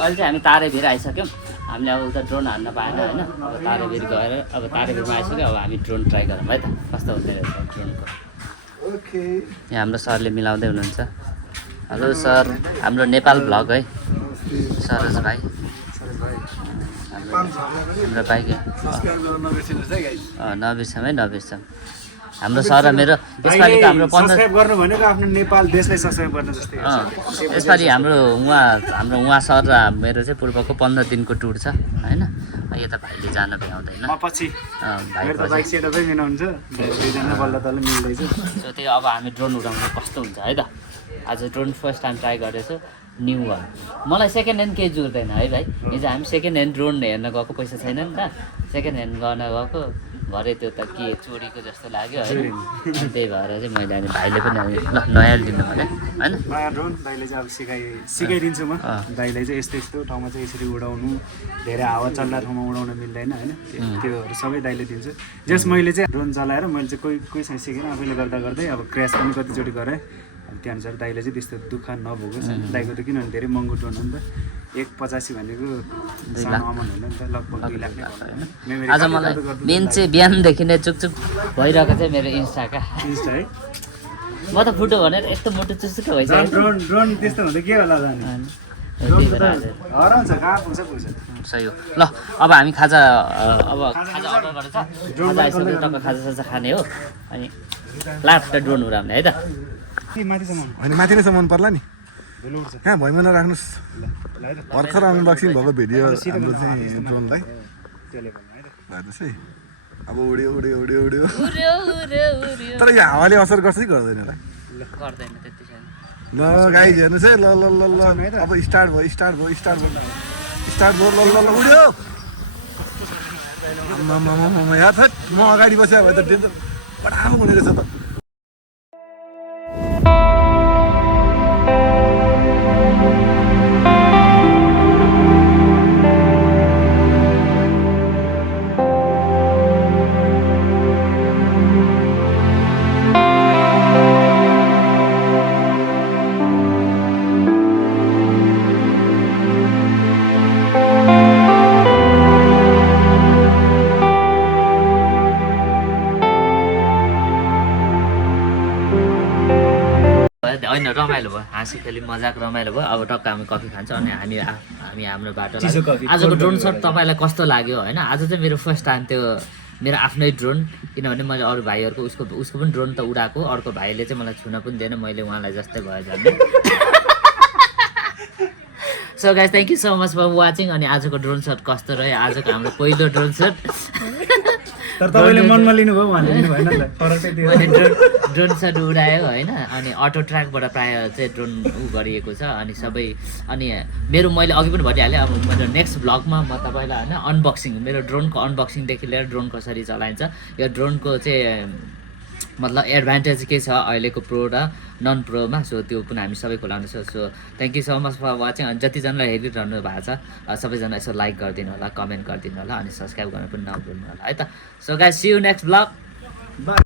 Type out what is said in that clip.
अहिले चाहिँ हामी तारेभिर आइसक्यौँ। हामीले अब उता ड्रोन हान्न पाएन होइन। अब तारेभिर गएर अब तारेभिरमा आइसक्यो। अब हामी ड्रोन ट्राई गरौँ है त कस्तो हुँदो रहेछ ड्रोनको। यहाँ हाम्रो सरले मिलाउँदै हुनुहुन्छ। हेलो सर, हाम्रो नेपाल भ्लग है सरोज भाइ। हाम्रो भाइ नबिर्सौँ है, नबिर्सौँ। हाम्रो सर र मेरो यसपालि त हाम्रो सब्स्क्राइब गर्नु भनेको आफ्नो नेपाल देशलाई सब्स्क्राइब गर्न जस्तै हो। यसपालि हाम्रो उहाँ सर र मेरो चाहिँ पूर्वको 15 दिनको टुर छ होइन। यता भाइले जान भ्याउँदैन। पछि भाइ बाइक सेटअपै मिलाउनु हुन्छ, दुईजना बल्ल तल्ल मिल्दैछ। सो त्यही अब हामी ड्रोन उडाउनु कस्तो हुन्छ है त। आज ड्रोन फर्स्ट टाइम ट्राई गरेछु, न्यू वान। मलाई सेकेन्ड ह्यान्ड केही जुर्दैन है भाइ। हिजो हामी सेकेन्ड ह्यान्ड ड्रोन हेर्न गएको, पैसा छैन नि त। सेकेन्ड ह्यान्ड गर्न गएको, भरे त्यो त के चोरीको जस्तो लाग्यो होइन। त्यही भएर चाहिँ मैले अनि भाइले पनि ल नयाँ लिनु भने होइन। नयाँ ड्रोन दाइले चाहिँ अब सिकाइदिन्छु म। दाइलाई चाहिँ यस्तो यस्तो ठाउँमा चाहिँ यसरी उडाउनु, धेरै हावा चल्ला ठाउँमा उडाउन मिल्दैन होइन। त्योहरू सबै दाइले दिन्छु। जस मैले चाहिँ ड्रोन चलाएर मैले चाहिँ कोहीसँग सिकेन, आफैले गर्दा गर्दै अब क्र्यास पनि कतिचोटि गरेँ। अब त्यो अनुसार दाइले चाहिँ त्यस्तो दुःख नभोगोस्। दाइको त किनभने धेरै महँगो ड्रोन हो नि त। 1.85 भनेको सानो अमाउन्ट होइन नि त, लगभग 2 लाख नै पर्छ होइन। आज मलाई मेन चाहिँ बिहानदेखि नै चुकचुक भइरहेको चाहिँ मेरो इन्स्टा है। म त फुटो भनेर यस्तो मुटु चुचुक भइसक्यो। ड्रोन त्यस्तो हुँदा के होला जाने, हराउँछ कहाँ पुग्छ। सही हो। ल अब हामी खाजा अर्डर गरेछ। खाजा आइसक्यो, टक्क खाजा खाने हो। अनि लास्ट ड्रोन उडाउने है त। होइन माथि नै सम्म पर्ला नि, कहाँ भैमा नराख्नुहोस्। भर्खर अनबक्सिङ भएको भिडियो हाम्रो चाहिँ ड्रोनलाई हेर्नुहोस् है। अब उड्यो उड्यो उड्यो उड्यो, तर यो हावाले असर गर्छ कि गर्दैन होला? गर्दैन त्यति छैन। ल गाइज हेर्नुहोस् है। ल ल ल ल अब स्टार्ट भयो ल ल ल उड्यो। यहाँ थट म अगाडि बस्यो भए त डेन्जर पटाम हुने रहेछ त। होइन रमाइलो भयो, हाँसी खेली मजाक रमाइलो भयो। अब टक्क हामी कफी खान्छौँ अनि हामी हाम्रो बाटो आजको ड्रोन सट तपाईँलाई कस्तो लाग्यो होइन। आज चाहिँ मेरो फर्स्ट टाइम त्यो मेरो आफ्नै ड्रोन, किनभने मैले अरू भाइहरूको उसको पनि ड्रोन त उडाएको, अर्को भाइले चाहिँ मलाई छुन पनि दिएन, मैले उहाँलाई जस्तै भयो झन्। So guys thank you so much for watching. अनि आजको ड्रोन सट कस्तो रह्यो, आजको हाम्रो पहिलो ड्रोन सट। तर तपाईँले मनमा लिनुभयो भने लिनु भएन नि, फरक चाहिँ मैले ड्रोन सट उडायो होइन। अनि अटो ट्र्याकबाट प्रायः चाहिँ ड्रोन गरिएको छ। अनि मैले अघि पनि भनिहालेँ, अब मेरो नेक्स्ट भ्लगमा म तपाईँलाई होइन अनबक्सिङ, मेरो ड्रोनको अनबक्सिङदेखि लिएर ड्रोन कसरी चलाइन्छ, यो ड्रोनको चाहिँ मतलब एडभान्टेज के छ अहिलेको प्रो र नन प्रोमा, सो त्यो पनि हामी सबै खुलाउनेछौँ। So thank you so much for watching. अनि जतिजनालाई हेरिरहनु भएको छ सबैजना यसो लाइक गरिदिनु होला, कमेन्ट गरिदिनु होला, अनि सब्सक्राइब गर्नु पनि नभुल्नु होला है त। So guys see you next vlog.